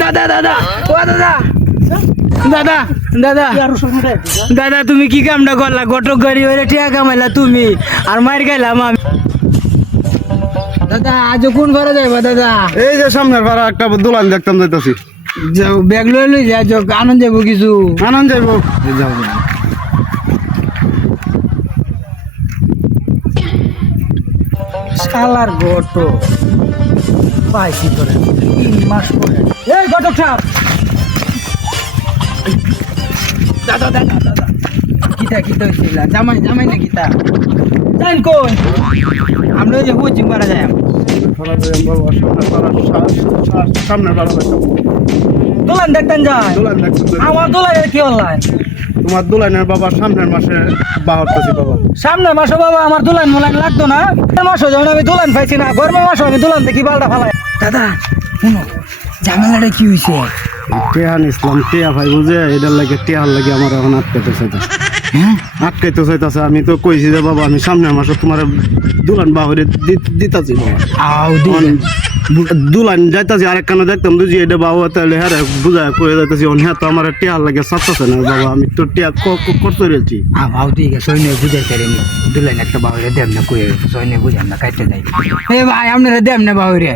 দাদা দাদা ও দাদা দাদা দাদা দাদা তুমি কি কামটা করলা গটক গাড়ি হইলে টিয়া কামাইলা তুমি আর মার খাইলাম আমি দাদা আজ কোন ঘরে যাইবা দাদা এই যে সামনের ভাড়া একটা দোলান দেখতাম যাইতাছি যাও ব্যাগ লই লই যা যোগ আনন্দ যাবো কিছু আনন্দ যাইবো যাও শালার গটো পাইছি করে 3 মাস পরে এই গটক সাহেব দাদা দাদা দাদা কিতা কিতা হইছিল জামাই জামাই না কিতা জান কোন আমরা যে কোচিং করা যায় সামনের ভাড়া দোলান দেখতেন যায় দোলান দেখতাম আমার দোলানের কি অনলাইন তোমার দোলানের বাবা সামনের মাসে বাহরতেছি বাবা সামনে মাসে বাবা আমার দুলান মুলান লাগতো না মাসে যখন আমি দুলান পাইছি না গরমের মাসে আমি দুলান দেখি বালটা ফালাই দাদা শুনো ঝামেলাটা কি হয়েছে টেহান ইসলাম টেয়া ভাই বুঝে এটার লাগে টেহার লাগে আমার এখন আটকাইতে চাইতে হ্যাঁ আটকাইতে চাইতেছে আমি তো কইছি যে বাবা আমি সামনের মাসে তোমার দুলান বাহরে দিতাছি বাবা আও দিন দুলান যাইতাছি আরেক কানে দেখতাম দুজি এটা বাবা তাহলে হ্যাঁ বুঝা করে যাইতাছি হ্যাঁ তো আমার টেহার লাগে চাচ্ছে না বাবা আমি তো টেয়া করতে রয়েছি আও ঠিক আছে সৈন্য বুঝাই পারিনি দুলান একটা বাহুরে দেব না কই সৈন্য বুঝাম না কাটতে যাই এ ভাই আপনারা দেব না বাহুরে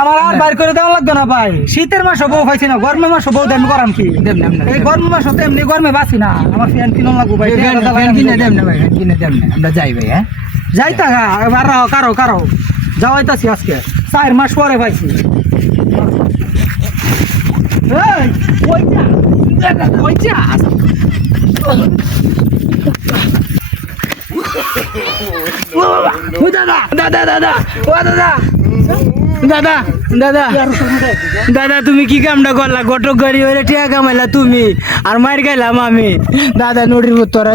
আমার আর বাইর করে দেওয়া লাগতো না ভাই শীতের মাসে বউ পাইছি না গরমের মাসে বউ দেন করাম কি দেব না এই গরমের মাসে তো এমনি গরমে বাঁচি না আমার ফ্যান কিনো লাগবো ভাই ফ্যান কিনে দেব না ভাই ফ্যান কিনে দেব না আমরা যাই ভাই হ্যাঁ যাইতা এবার কারো কারো যাওয়াইতাছি আজকে 4 মাস পরে পাইছি এই ওইটা দাদা ওইটা ও দাদা দাদা দাদা ও দাদা দাদা দাদা দাদা তুমি কি কামটা করলা গটক গাড়ি হইলে টিয়া কামাইলা তুমি আর মার খাইলাম আমি দাদা নদীর তোরা